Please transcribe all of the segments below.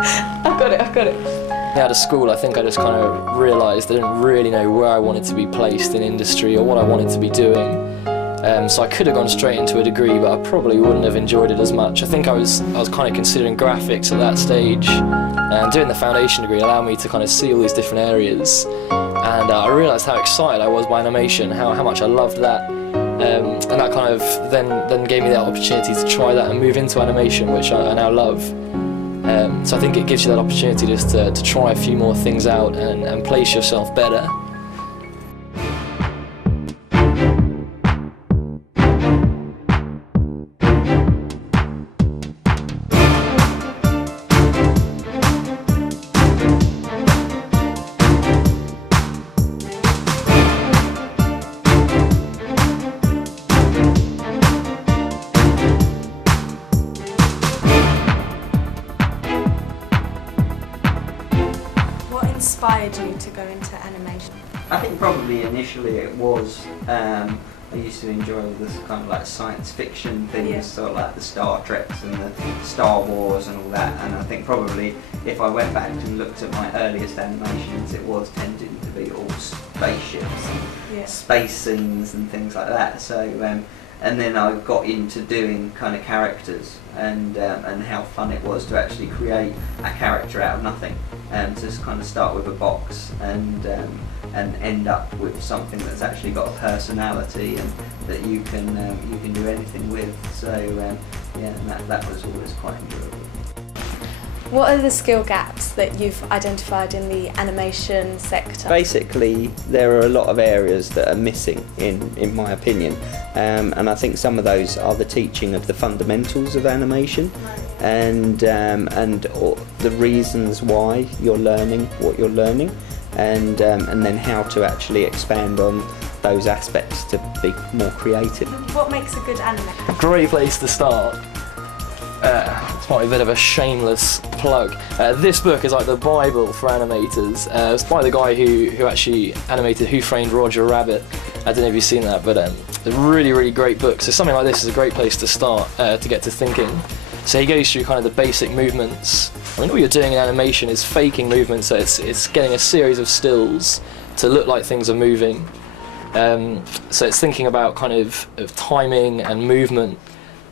I've got it. Out of school, I think I just kind of realised I didn't really know where I wanted to be placed in industry or what I wanted to be doing. So I could have gone straight into a degree, but I probably wouldn't have enjoyed it as much. I think I was kind of considering graphics at that stage, and doing the foundation degree allowed me to kind of see all these different areas, and I realised how excited I was by animation, how much I loved that, and that kind of then gave me that opportunity to try that and move into animation, which I now love. So I think it gives you that opportunity just to try a few more things out and place yourself better. What inspired you to go into animation? I think probably initially it was, I used to enjoy this kind of like science fiction things, Yeah. sort of like the Star Treks and the Star Wars and all that, and I think probably if I went back and looked at my earliest animations, it was tending to be all spaceships and space scenes and things like that. So and then I got into doing kind of characters and how fun it was to actually create a character out of nothing, to just kind of start with a box and end up with something that's actually got a personality and that you can do anything with. So yeah, and that was always quite enjoyable. What are the skill gaps that you've identified in the animation sector? Basically, there are a lot of areas that are missing, in my opinion, and I think some of those are the teaching of the fundamentals of animation, and the reasons why you're learning what you're learning, and then how to actually expand on those aspects to be more creative. What makes a good animator? A great place to start. It's might be a bit of a shameless plug. This book is like the Bible for animators. It's by the guy who actually animated Who Framed Roger Rabbit. I don't know if you've seen that, but it's a really great book. So something like this is a great place to start to get to thinking. So he goes through kind of the basic movements. I mean, all you're doing in animation is faking movements, so it's getting a series of stills to look like things are moving. So it's thinking about kind of timing and movement.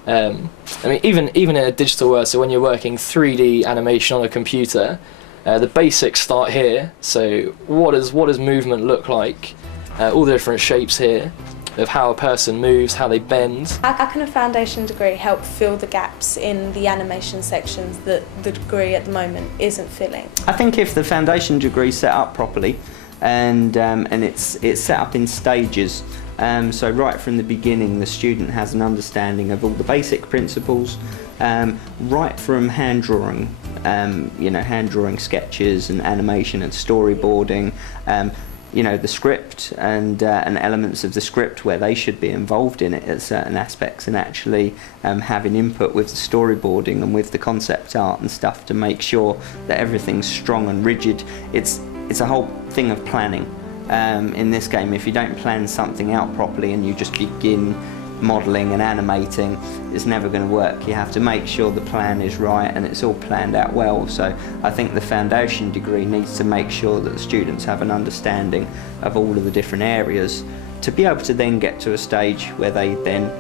I mean, even in a digital world, so when you're working 3D animation on a computer, the basics start here. So what does movement look like? All the different shapes here of how a person moves, how they bend. How can a foundation degree help fill the gaps in the animation sections that the degree at the moment isn't filling? I think if the foundation degree is set up properly, and it's set up in stages. So right from the beginning, the student has an understanding of all the basic principles, right from hand drawing, hand drawing sketches and animation and storyboarding, the script and elements of the script where they should be involved in it at certain aspects, and actually having input with the storyboarding and with the concept art and stuff to make sure that everything's strong and rigid. It's a whole thing of planning. In this game, if you don't plan something out properly and you just begin modelling and animating, it's never going to work. You have to make sure the plan is right and it's all planned out well. So I think the foundation degree needs to make sure that the students have an understanding of all of the different areas to be able to then get to a stage where they then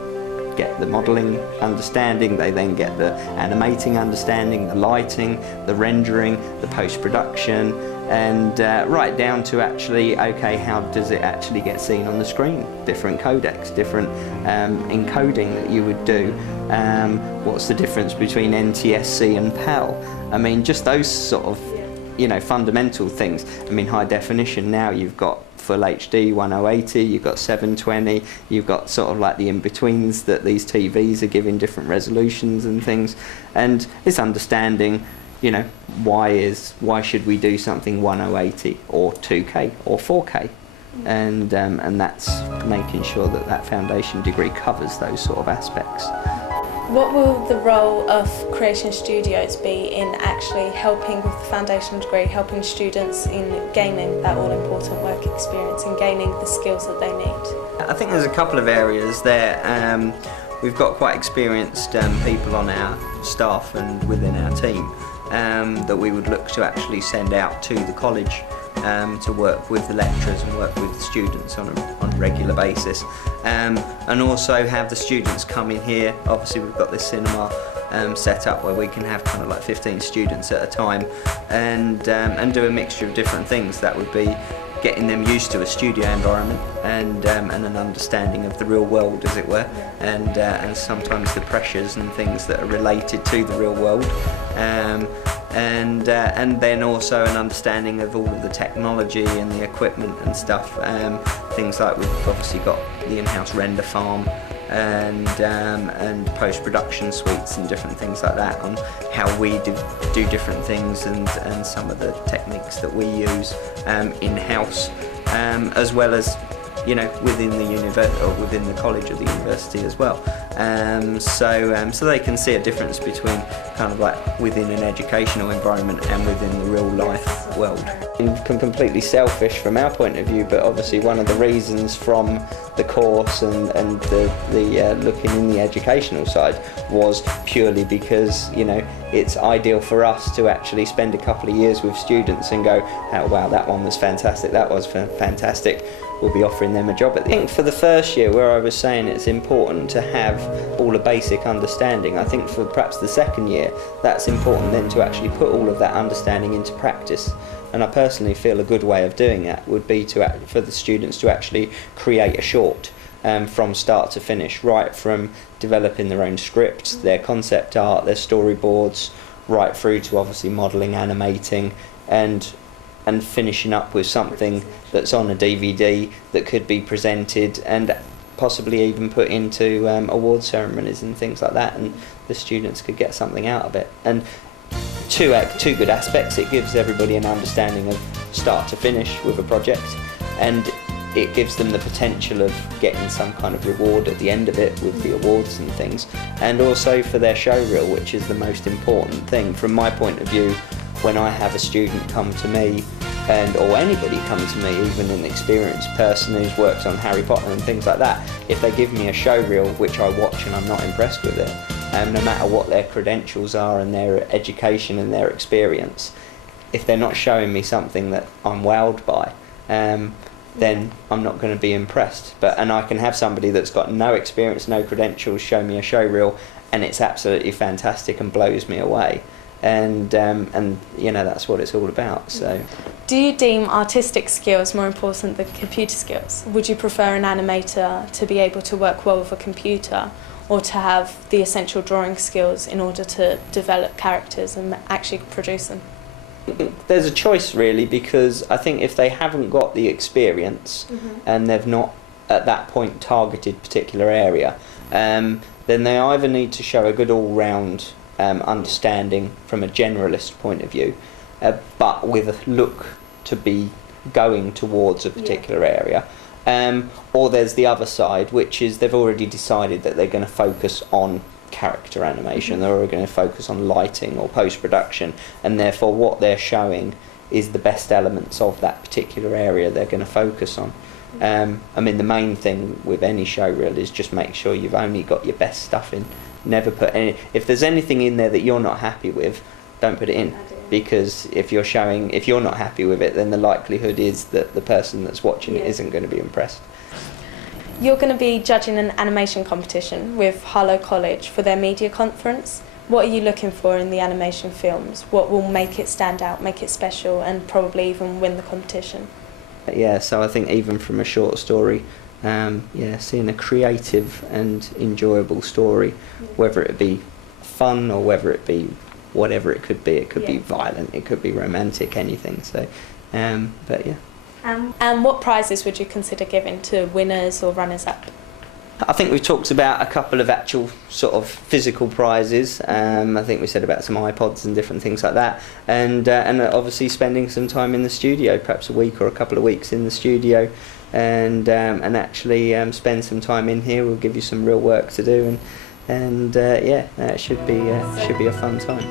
get the modelling understanding, they then get the animating understanding, the lighting, the rendering, the post-production, and right down to actually, okay, how does it actually get seen on the screen? Different codecs, different encoding that you would do. What's the difference between NTSC and PAL? I mean, just those sort of, fundamental things. I mean, high definition now, you've got full HD 1080, you've got 720, you've got sort of like the in-betweens that these TVs are giving different resolutions and things, and it's understanding, why should we do something 1080 or 2K or 4K, and that's making sure that that foundation degree covers those sort of aspects. What will the role of creation studios be in actually helping with the foundation degree, helping students in gaining that all-important work experience and gaining the skills that they need? I think there's a couple of areas there. we've got quite experienced people on our staff and within our team that we would look to actually send out to the college to work with the lecturers and work with the students on a regular basis, and also have the students come in here. Obviously we've got this cinema set up where we can have kind of like 15 students at a time, and do a mixture of different things. That would be getting them used to a studio environment and an understanding of the real world, as it were, and sometimes the pressures and things that are related to the real world, and then also an understanding of all of the technology and the equipment and stuff. Things like we've obviously got the in-house render farm and post-production suites and different things like that, on how we do different things, and some of the techniques that we use in-house, as well as, you know, within the university or within the college or the university as well. So they can see a difference between kind of like within an educational environment and within the real life world. Completely selfish from our point of view, but obviously one of the reasons from the course and the looking in the educational side was purely because, you know, it's ideal for us to actually spend a couple of years with students and go, oh wow, that one was fantastic, that was fantastic. We'll be offering them a job. I think for the first year, where I was saying it's important to have all a basic understanding, I think for perhaps the second year, that's important then to actually put all of that understanding into practice. And I personally feel a good way of doing that would be for the students to actually create a short from start to finish, right from developing their own scripts, their concept art, their storyboards, right through to obviously modelling, animating, and finishing up with something that's on a DVD that could be presented and possibly even put into award ceremonies and things like that, and the students could get something out of it. And two good aspects: it gives everybody an understanding of start to finish with a project, and it gives them the potential of getting some kind of reward at the end of it with the awards and things, and also for their show reel, which is the most important thing from my point of view. When I have a student come to me, or anybody come to me, even an experienced person who's worked on Harry Potter and things like that, if they give me a show reel which I watch and I'm not impressed with it, no matter what their credentials are and their education and their experience, if they're not showing me something that I'm wowed by, then I'm not going to be impressed. And I can have somebody that's got no experience, no credentials, show me a show reel, and it's absolutely fantastic and blows me away. And you know, that's what it's all about. So, do you deem artistic skills more important than computer skills? Would you prefer an animator to be able to work well with a computer, or to have the essential drawing skills in order to develop characters and actually produce them? There's a choice really, because I think if they haven't got the experience and they've not at that point targeted particular area, then they either need to show a good all-round understanding from a generalist point of view, but with a look to be going towards a particular area, or there's the other side, which is they've already decided that they're going to focus on character animation, they're going to focus on lighting or post-production, and therefore what they're showing is the best elements of that particular area they're going to focus on. I mean, the main thing with any show reel is just make sure you've only got your best stuff in. Never put any. If there's anything in there that you're not happy with, don't put it in, because if you're not happy with it, then the likelihood is that the person that's watching it isn't going to be impressed. You're going to be judging an animation competition with Harlow College for their media conference. What are you looking for in the animation films? What will make it stand out, make it special, and probably even win the competition? Yeah, so I think even from a short story, seeing a creative and enjoyable story, whether it be fun or whether it be whatever it could be be violent, it could be romantic, anything. So, but yeah. And what prizes would you consider giving to winners or runners-up? I think we've talked about a couple of actual sort of physical prizes. I think we said about some iPods and different things like that, and obviously spending some time in the studio, perhaps a week or a couple of weeks in the studio, and actually spend some time in here. We'll give you some real work to do, and it should be a fun time.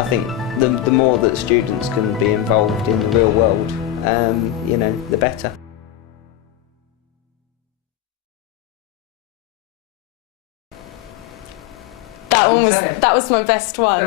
I think the more that students can be involved in the real world, the better. was my best one.